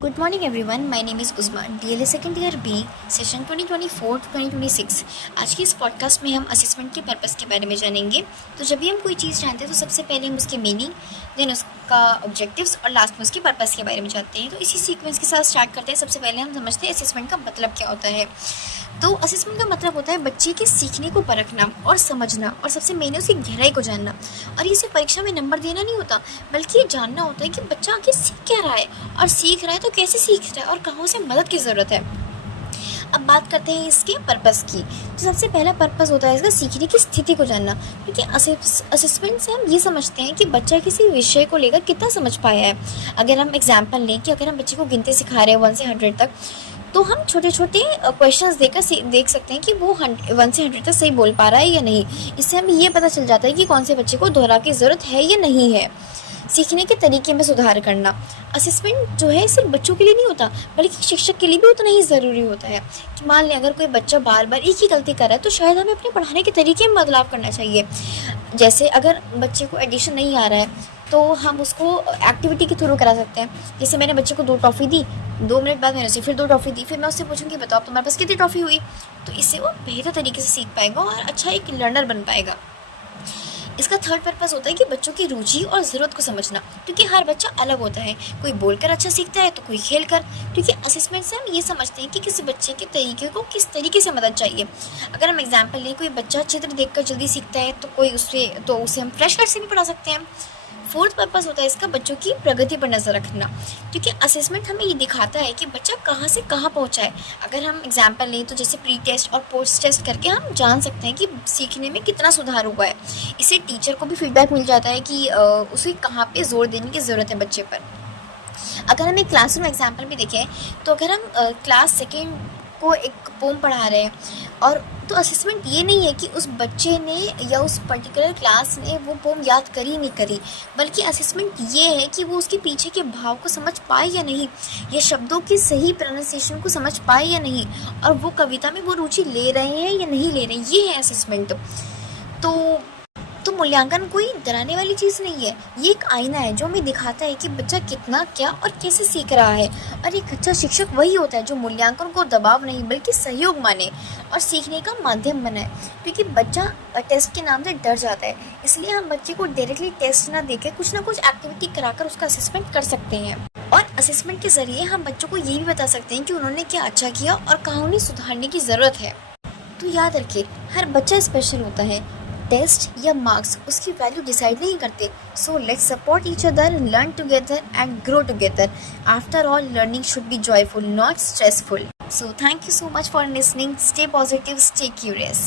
Good morning everyone, my name is Uzma, DLA second year B, session 2024-2026। आज की इस podcast में हम असेसमेंट के पर्पस के बारे में जानेंगे। तो जब भी हम कोई चीज़ जानते हैं तो सबसे पहले हम उसके मीनिंग, देन उसका ऑब्जेक्टिव्स और लास्ट में उसके पर्पस के बारे में जानते हैं। तो इसी सीक्वेंस के साथ स्टार्ट करते हैं। सबसे पहले हम समझते हैं असेसमेंट का मतलब क्या होता है। तो असेसमेंट का मतलब होता है बच्चे के सीखने को परखना और समझना, और सबसे मेन है उसकी गहराई को जानना। और ये सिर्फ परीक्षा में नंबर देना नहीं होता, बल्कि ये जानना होता है कि बच्चा आगे सीख क्या रहा है, और सीख रहा है तो कैसे सीख रहा है और कहाँ से मदद की ज़रूरत है। अब बात करते हैं इसके पर्पस की। तो सबसे पहला पर्पस होता है इसका सीखने की स्थिति को जानना, क्योंकि असेसमेंट से हम ये समझते हैं कि बच्चा किसी विषय को लेकर कितना समझ पाया है। अगर हम एग्जाम्पल लें कि अगर हम बच्चे को गिनती सिखा रहे हैं 1 से 100 तक, तो हम छोटे छोटे क्वेश्चंस देकर देख सकते हैं कि वो 1 से 100 तक सही बोल पा रहा है या नहीं। इससे हमें ये पता चल जाता है कि कौन से बच्चे को दोहरा की ज़रूरत है या नहीं है। सीखने के तरीके में सुधार करना। असेसमेंट जो है सिर्फ बच्चों के लिए नहीं होता, बल्कि शिक्षक के लिए भी उतना ही ज़रूरी होता है। कि मान लें अगर कोई बच्चा बार बार एक ही गलती कर रहा है, तो शायद हमें अपने पढ़ाने के तरीके में बदलाव करना चाहिए। जैसे अगर बच्चे को एडिशन नहीं आ रहा है, तो हम उसको एक्टिविटी के थ्रू करा सकते हैं। जैसे मैंने बच्चे को 2 टॉफ़ी दी, 2 मिनट बाद मैंने उसे फिर 2 टॉफ़ी दी, फिर मैं उससे पूछूंगी बताओ तुम्हारे पास कितनी टॉफ़ी हुई। तो इससे वो बेहतर तरीके से सीख पाएगा और अच्छा एक लर्नर बन पाएगा। इसका थर्ड पर्पस होता है कि बच्चों की रुचि और ज़रूरत को समझना, क्योंकि हर बच्चा अलग होता है। कोई बोलकर अच्छा सीखता है तो कोई खेल कर। क्योंकि असेसमेंट से हम ये समझते हैं कि किसी बच्चे के तरीके को किस तरीके से मदद चाहिए। अगर हम एग्जाम्पल लें, कोई बच्चा चित्र देखकर जल्दी सीखता है तो उसे हम फ्लैश कार्ड से भी पढ़ा सकते हैं। फोर्थ पर्पस होता है इसका बच्चों की प्रगति पर नज़र रखना, क्योंकि असेसमेंट हमें ये दिखाता है कि बच्चा कहाँ से कहाँ पहुँचा है। अगर हम एग्जाम्पल लें तो जैसे प्री टेस्ट और पोस्ट टेस्ट करके हम जान सकते हैं कि सीखने में कितना सुधार हुआ है। इससे टीचर को भी फीडबैक मिल जाता है कि उसे कहाँ पे जोर देने की ज़रूरत है बच्चे पर। अगर हम एक क्लासरूम एग्जाम्पल भी देखें, तो अगर हम क्लास सेकेंड को एक पोम पढ़ा रहे हैं, और तो असेसमेंट ये नहीं है कि उस बच्चे ने या उस पर्टिकुलर क्लास ने वो पोम याद करी नहीं करी, बल्कि असेसमेंट ये है कि वो उसके पीछे के भाव को समझ पाए या नहीं, या शब्दों की सही प्रोनाउंसिएशन को समझ पाए या नहीं, और वो कविता में वो रुचि ले रहे हैं या नहीं ले रहे हैं। ये है असेसमेंट। तो मूल्यांकन कोई डराने वाली चीज़ नहीं है, ये एक आईना है जो हमें दिखाता है कि बच्चा कितना, क्या और कैसे सीख रहा है। और एक अच्छा शिक्षक वही होता है जो मूल्यांकन को दबाव नहीं बल्कि सहयोग माने और सीखने का माध्यम बनाए। क्योंकि बच्चा टेस्ट के नाम से डर जाता है, इसलिए हम बच्चे को डायरेक्टली टेस्ट ना देकर कुछ ना कुछ एक्टिविटी कराकर उसका असेसमेंट कर सकते हैं। और असेसमेंट के ज़रिए हम बच्चों को ये भी बता सकते हैं कि उन्होंने क्या अच्छा किया और कहाँ उन्हें सुधारने की ज़रूरत है। तो याद रखिए, हर बच्चा स्पेशल होता है। टेस्ट या मार्क्स उसकी वैल्यू डिसाइड नहीं करते। So let's support each other, learn together and grow together. After all, learning should be joyful, not stressful. So thank you so much for listening. Stay positive, stay curious.